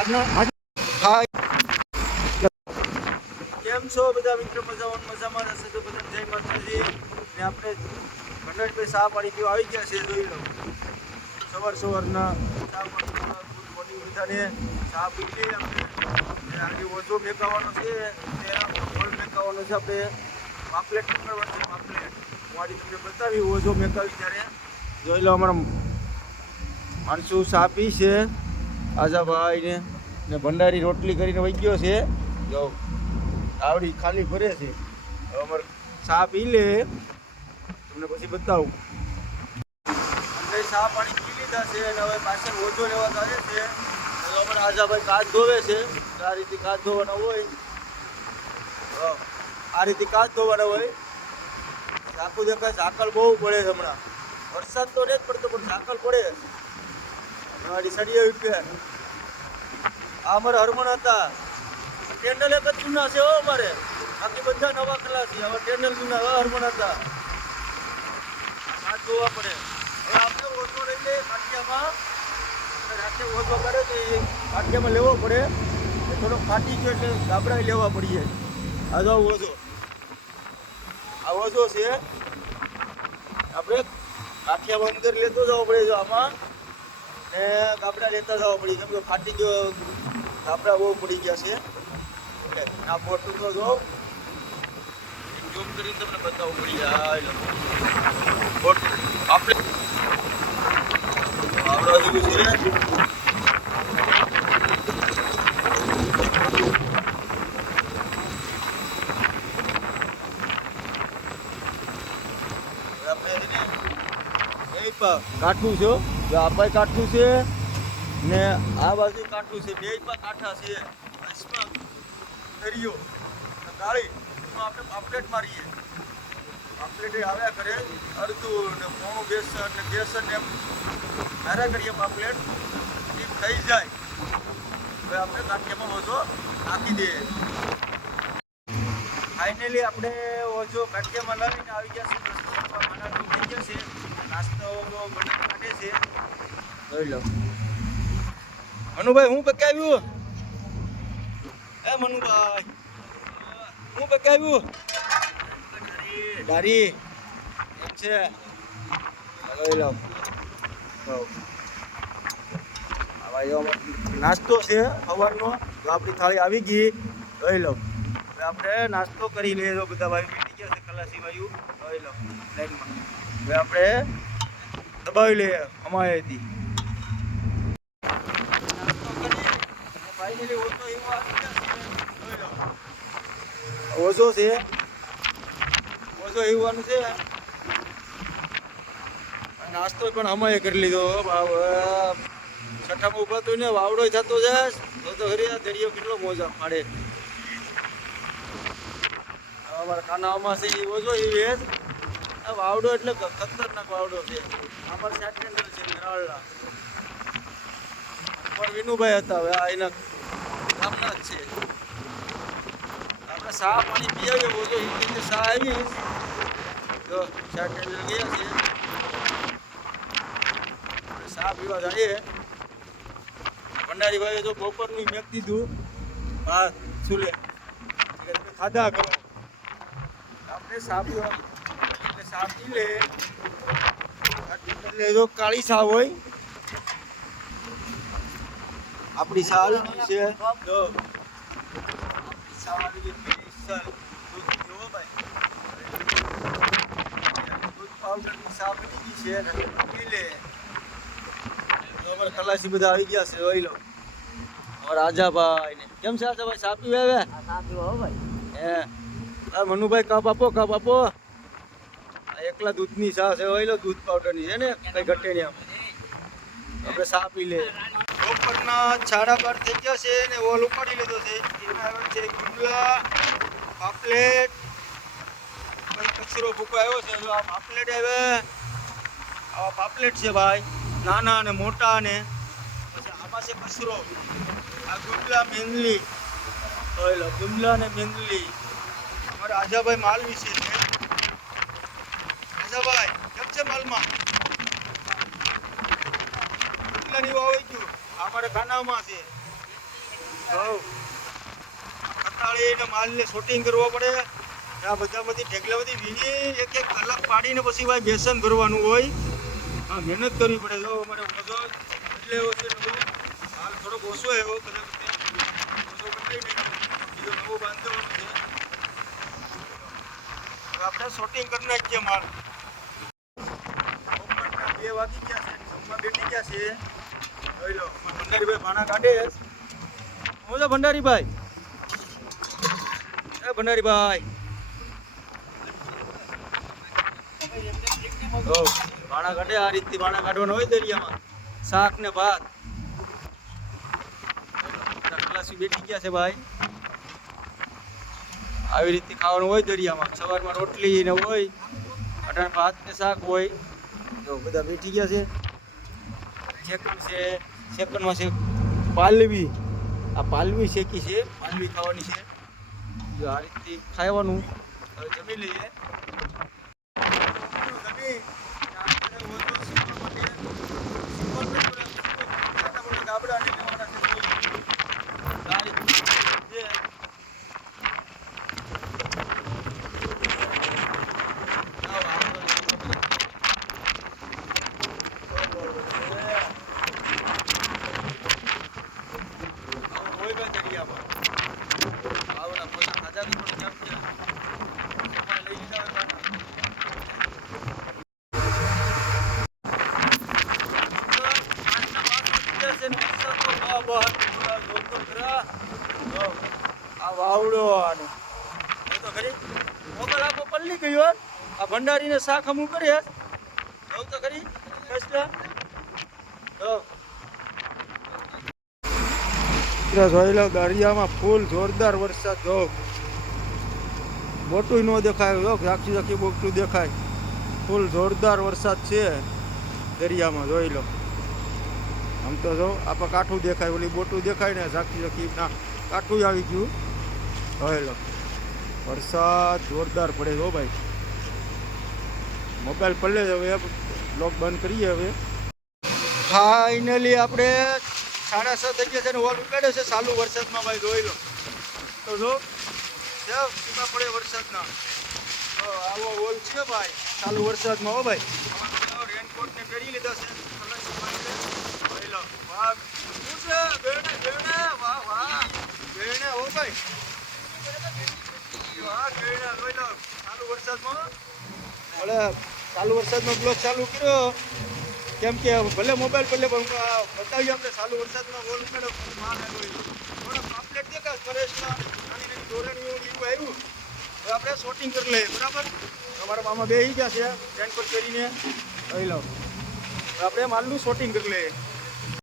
હા, કેમ છો બધા મિત્રો? મજામાં હશે તો બધા જય માતાજી. ને આપણે ભંડારીભાઈ ચા પાણી પીવા આવી ગયા છે. જોઈ લો સવારના ચા પાણી પીવા ગુડ મોર્નિંગ બધાને. ચા પી લઈએ આપણે. આજે ઓછો મેકાવાનો છે ને ગોળ મેકાવાનો છે. આપણે પાપલેટ કરવાનું છે. પાપલેટ હું આજે તમને બતાવી ઓછો મેકાવી ત્યારે. જોઈ લો અમારા માણસો ચા પી છે આજાભાઈ ને ભંડારી રોટલી કરીને વહી ગયો છે. જો આવડી ખાલી ભરે છે. હવે અમારે ચા પી લે તમને પછી બતાવું. અમે ચા પાણી પી લીધા છે અને હવે પાછળ ઓછો લેવા જાય છે. અમારા આજાભાઈ કાચ ધોવે છે. આ રીતે કાચ ધોવાના હોય. આ રીતે કાચ ધોવાના હોય. ઝાકું દેખાય. ઝાકળ બહુ પડે છે હમણાં. વરસાદ તો નથી પડતો પણ ઝાકળ પડે. અમારી સળીએ ઉઠે. આ અમારા હરમણ હતા. ટેન્ડલ એક જ જૂના છે હો અમારે. બાકી બધા નવા ખલાસી. હવે ટેન્ડલ જૂના હરમણ હતા. હાથ જોવા પડે. હવે આપણે ઓછો લઈ લઈએ કાઠિયામાં. રાતે ઓછો કરે તો એ કાઠિયામાં લેવો પડે. થોડો ફાટી ગયો એટલે ગાબડા લેવા પડીએ. આ જો ઓછો. આ ઓછો છે. આપણે કાઠિયામાં અંદર લેતો જવો પડે. જો આમાં ને ગાબડા લેતા જવા પડી. કેમ કે ફાટી ગયો ગાબડા બહુ પડી ગયા છે. આ બોટલ તો જો ઝૂમ કરીને તમને બતાવવું પડી. બોટલ આપણે આવડવા જેવું છે. કાઠું છે. આ પાય કાઠું છે ને આ બાજુ કાઠું છે. બે પા કાઠા છે. દરિયો ગાળી આપણે પાપલેટ મારીએ. પાપલેટ આવ્યા કરે અડધું ને પોણું બેસન ને એમ મારા કરીએ. પાપલેટ ટીપ થઈ જાય હવે આપણે કાઠિયામાં ઓછો નાખી દઈએ. ફાઇનલી આપણે ઓછો કાઠિયામાં લાવીને આવી ગયા છે. થઈ ગયા છે. નાસ્તો કાઢે છે. જોઈ લો મનુભાઈ હું પકાવ્યું. એ મનુભાઈ હું પકાવ્યું. ડારી એમ છે. જોઈ લો નાસ્તો છે સવારનો. જો આપણી થાળી આવી ગઈ. જોઈ લો હવે આપણે નાસ્તો કરી લઈએ. જો બધા ભાઈ બેઠી ગયા છે ખલાસી ભાઈઓ. જોઈ લો લાઈનમાં. હવે આપણે દબાવી લઈએ અમારેથી. ફાઇનલી ઓછો એવો આવી ગયા છે. જોઈ લો ઓછો છે. ઓછો એવું છે. નાસ્તો પણ અમારે કરી લીધો. છઠ્ઠામાં ઉભા તો ને વાવડો થતો જાય તો ખરી. આ દરિયો કેટલો મોજા પાડે. અમારા ખાનામાં છે એ ઓછો એવી આ વાવડો એટલે ખતરનાક વાવડો છે. અમારે સાઠ છે નરાળના. પણ વિનુભાઈ હતા. હવે આ એના ગામના જ છે. આપણે ચા પાણી પી આવીએ. ઓછો એ રીતે ચા આવી. જો સાઠ ગયા છે. ચા પીવા જઈએ. ભંડારીભાઈએ જો બપોરનું મેક દીધું ભાત ચૂલે તમે ખાધા કરો. આપણે ચા પીવા એટલે ચા પી લે. એટલે જો કાળી ચા હોય. આપણી ચા આવી છે. જો આપણી ચા આવી સ્પેશિયલ દૂધ જો ભાઈ. દૂધ પાવડરની ચા બની ગઈ છે. પી લે. અમારા ખલાસી બધા આવી ગયા છે. જોઈ લો અમારા આજાભાઈ ને. કેમ છે આજાભાઈ? ચા પીવા આવ્યા? હે મનુભાઈ કપ આપો. કપ આપો. આ એકલા દૂધની ચા છે. જોઈ લો દૂધ પાવડરની છે ને કઈ ઘટે નહીં. આપણે ચા પી લે. બપોરના 12:30 થઈ ગયા છે ને ઓલ ઉપાડી લીધો છે. એમાં આવે છે ગુંડલા પાપલેટ. કઈ કચરો ભૂકો આવ્યો છે. આ પાપલેટ આવે. આવા પાપલેટ છે ભાઈ. નાના અને મોટા ને પછી આમાં છે કચરો. આ ગુંડલા મેંદલી. જોઈ લો ગુંડલા ને મેંદલી. અમારે આજાભાઈ માલ વિશે છે. આજાભાઈ કેમ છે માલમાં? ગુંડલાની વાવ આવી ગયું. અમારે ખાનામાં છે. ખતાળીને માલને શૂટિંગ કરવો પડે. આ બધામાંથી ઢેકલા બધી વીણી એક એક કલાક પાડીને પછી ભાઈ બેસન ભરવાનું હોય. હા, મહેનત કરવી પડે. જો અમારે મજો એટલે એવો છે નવો હાલ થોડોક ઓછો એવો કદાચ ઓછો બદલાઈ નહીં બીજો નવો બાંધવાનો છે. આપણે શૂટિંગ કરી નાખીએ માલ. 2 વાગી ગયા છે, જમવા બેઠી ગયા છે. જોઈ લો ભંડારીભાઈ ભાણા કાઢે. હું છે ભંડારીભાઈ? એ ભંડારીભાઈ ભાણા કાઢે. આ રીતથી ભાણા કાઢવાના હોય દરિયામાં. શાક ને ભાત. ખલાસી બેઠી ગયા છે ભાઈ. આવી રીતથી ખાવાનું હોય દરિયામાં. સવારમાં રોટલી ને હોય, અટાણે ભાત ને શાક હોય. તો બધા બેઠી ગયા છે. સેકન્ડ છે, સેકન્ડમાં છે પાલવી. આ પાલવી શેકી છે, પાલવી ખાવાની છે. જો આ રીતથી ખાવાનું. હવે જમી લઈએ. આ વાવડો આનો તો ખરી મોકલ આપો પલ્લી ગયો. આ ભંડારીને શાક અમુક કરે જોઉં તો ખરી. જોઈ લો દરિયામાં ફૂલ જોરદાર વરસાદ. જો બોટું ન દેખાય. જો આખી આખી બોટું દેખાય. ફૂલ જોરદાર વરસાદ છે દરિયામાં. જોઈ લો આમ તો જો આપણે કાઠું દેખાય, ઓલી બોટું દેખાય ને ઝાંખી ઝાંખી ના કાઠું આવી ગયું. જોઈ લો વરસાદ જોરદાર પડે. જો ભાઈ મોબાઈલ પડે જ. હવે બ્લોગ બંધ કરીએ. હવે ફાઇનલી આપણે 7:30 થઈ ગયા છે ને હોલ ઉપાડ્યો છે ચાલુ વરસાદમાં ભાઈ. જોઈ લો તો જો સીમા પડે વરસાદના. તો આવો હોલ છે ભાઈ ચાલુ વરસાદમાં. હો ભાઈ રેનકોટ ને પહેરી લીધા છે. જોઈ લો વાહ શું છે બેણે બેણે. વાહ વાહ બેણે. હો ભાઈ વાહ બેણે. જોઈ લો ચાલુ વરસાદમાં. હવે ચાલુ વરસાદનો બ્લોગ ચાલુ કર્યો કેમ કે ભલે મોબાઈલ પડે પણ બતાવીએ આપણે ચાલુ વરસાદમાં હોલ ઉપાડ્યો. થોડા પાપલેટ દેખાય પરેશના નાની નાની દોરણીઓ એવું આવ્યું તો આપણે શૂટિંગ કરી લઈએ. બરાબર અમારા મામા બેસી ગયા છે રેનકોટ પહેરીને. જોઈ લો આપણે માલનું શૂટિંગ કરી લઈએ.